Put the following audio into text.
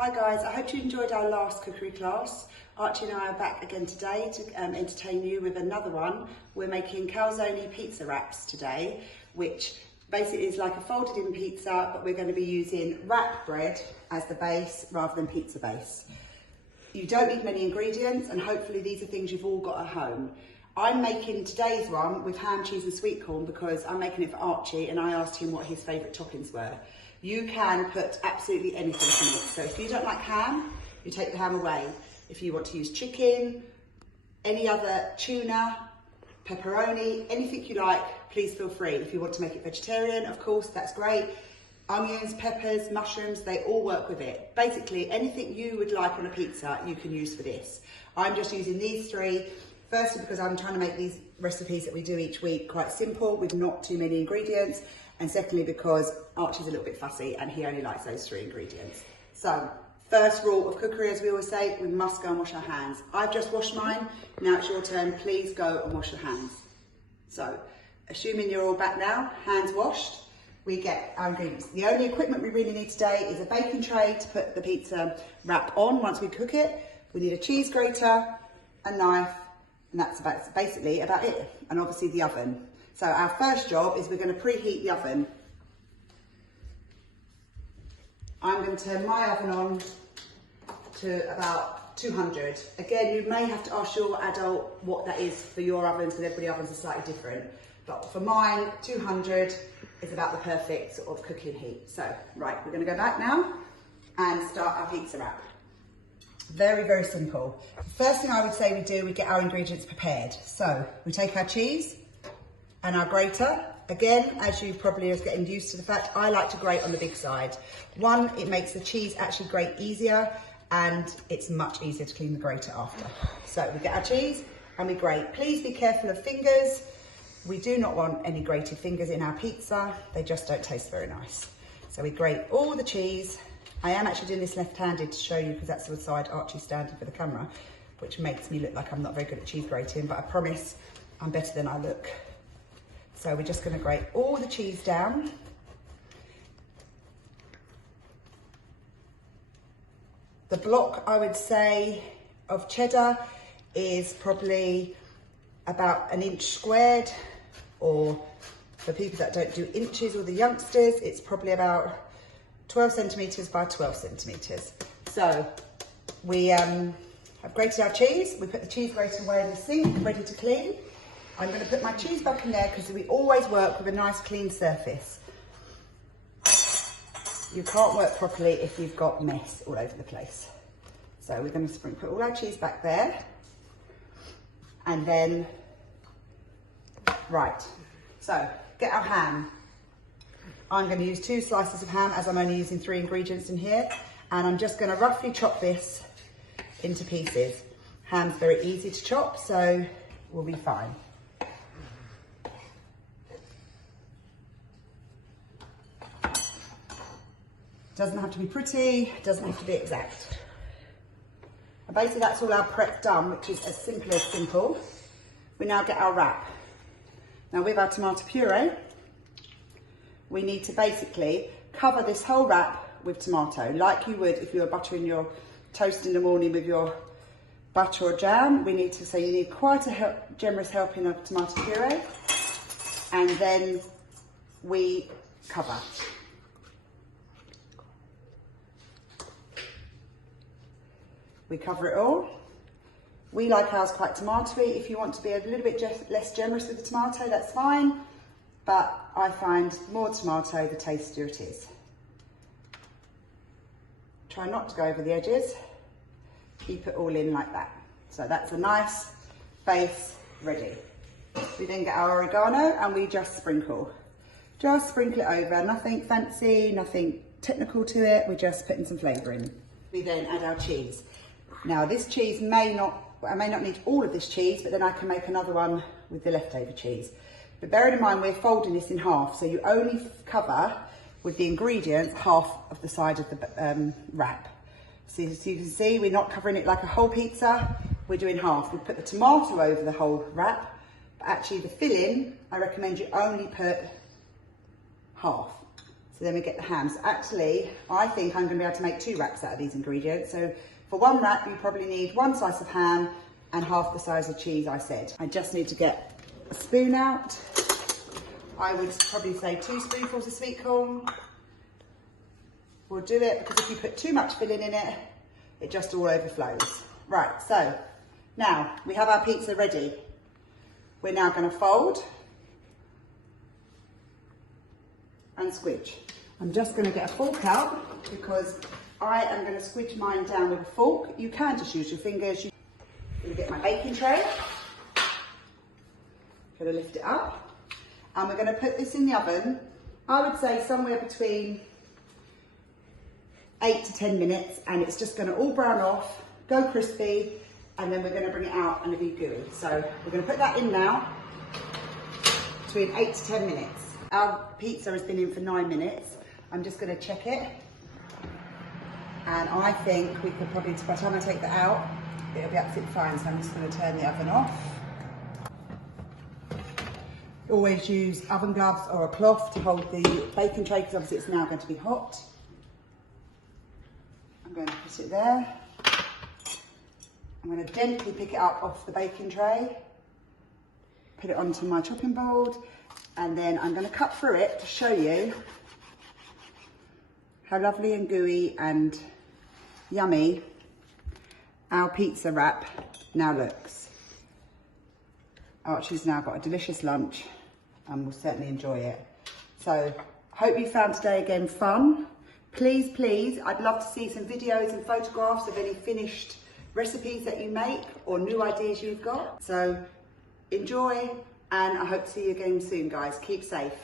Hi guys, I hope you enjoyed our last cookery class. Archie and I are back again today to entertain you with another one. We're making calzone pizza wraps today, which basically is like a folded in pizza, but we're going to be using wrap bread as the base rather than pizza base. You don't need many ingredients, and hopefully these are things you've all got at home. I'm making today's one with ham, cheese and sweet corn because I'm making it for Archie and I asked him what his favourite toppings were. You can put absolutely anything in it. So if you don't like ham, you take the ham away. If you want to use chicken, any other tuna, pepperoni, anything you like, please feel free. If you want to make it vegetarian, of course, that's great. Onions, peppers, mushrooms, they all work with it. Basically, anything you would like on a pizza, you can use for this. I'm just using these three. Firstly, because I'm trying to make these recipes that we do each week quite simple with not too many ingredients. And secondly, because Archie's a little bit fussy and he only likes those three ingredients. So, first rule of cookery, as we always say, we must go and wash our hands. I've just washed mine, now it's your turn, please go and wash your hands. So, assuming you're all back now, hands washed, we get our ingredients. The only equipment we really need today is a baking tray to put the pizza wrap on once we cook it. We need a cheese grater, a knife, and that's basically about it. And obviously the oven. So our first job is we're going to preheat the oven. I'm going to turn my oven on to about 200. Again, you may have to ask your adult what that is for your ovens, because everybody's ovens are slightly different. But for mine, 200 is about the perfect sort of cooking heat. So, right, we're going to go back now and start our pizza wrap. Very, very simple. The first thing I would say we do, we get our ingredients prepared. So, we take our cheese and our grater. Again, as you probably are getting used to the fact, I like to grate on the big side. One, it makes the cheese actually grate easier and it's much easier to clean the grater after. So we get our cheese and we grate. Please be careful of fingers. We do not want any grated fingers in our pizza. They just don't taste very nice. So we grate all the cheese. I am actually doing this left-handed to show you because that's the side Archie's standing for the camera, which makes me look like I'm not very good at cheese grating, but I promise I'm better than I look. So we're just going to grate all the cheese down. The block, I would say, of cheddar is probably about 1 inch squared, or for people that don't do inches or the youngsters, it's probably about 12 centimetres by 12 centimetres. So we have grated our cheese. We put the cheese grater away in the sink, ready to clean. I'm going to put my cheese back in there because we always work with a nice clean surface. You can't work properly if you've got mess all over the place. So we're going to put all our cheese back there. And then, right, so get our ham. I'm going to use 2 slices of ham as I'm only using 3 ingredients in here. And I'm just going to roughly chop this into pieces. Ham's very easy to chop, so we'll be fine. Doesn't have to be pretty, doesn't have to be exact. And basically that's all our prep done, which is as simple. We now get our wrap. Now with our tomato puree, we need to basically cover this whole wrap with tomato, like you would if you were buttering your toast in the morning with your butter or jam. We need to, so you need quite a generous helping of tomato puree, and then we cover. We cover it all. We like ours quite tomatoey. If you want to be a little bit less generous with the tomato, that's fine. But I find more tomato, the tastier it is. Try not to go over the edges. Keep it all in like that. So that's a nice base ready. We then get our oregano and we just sprinkle. Just sprinkle it over. Nothing fancy, nothing technical to it. We're just putting some flavour in. We then add our cheese. Now this cheese I may not need all of this cheese, but then I can make another one with the leftover cheese. But bearing in mind, we're folding this in half, so you only cover with the ingredients half of the side of the wrap. So as you can see, we're not covering it like a whole pizza, we're doing half. We put the tomato over the whole wrap, but actually the filling, I recommend you only put half. So then we get the ham. So actually, I think I'm going to be able to make 2 wraps out of these ingredients. So for 1 wrap, you probably need 1 slice of ham and half the size of cheese I said. I just need to get a spoon out. I would probably say 2 spoonfuls of sweet corn. We'll do it because if you put too much filling in it, it just all overflows. Right, so now we have our pizza ready. We're now going to fold and squidge. I'm just going to get a fork out because I am going to squidge mine down with a fork. You can just use your fingers. I'm going to get my baking tray. Going to lift it up. And we're going to put this in the oven, I would say somewhere between 8 to 10 minutes, and it's just going to all brown off, go crispy, and then we're going to bring it out and it'll be gooey. So we're going to put that in now, between 8 to 10 minutes. Our pizza has been in for 9 minutes. I'm just going to check it. And I think we could probably, by the time I take that out, it'll be absolutely fine. So I'm just going to turn the oven off. Always use oven gloves or a cloth to hold the baking tray because obviously it's now going to be hot. I'm going to put it there. I'm going to gently pick it up off the baking tray, put it onto my chopping board, and then I'm going to cut through it to show you how lovely and gooey and yummy our pizza wrap now looks. Archie's now got a delicious lunch and will certainly enjoy it. So, hope you found today again fun. Please, please, I'd love to see some videos and photographs of any finished recipes that you make or new ideas you've got. So, enjoy, and I hope to see you again soon, guys. Keep safe.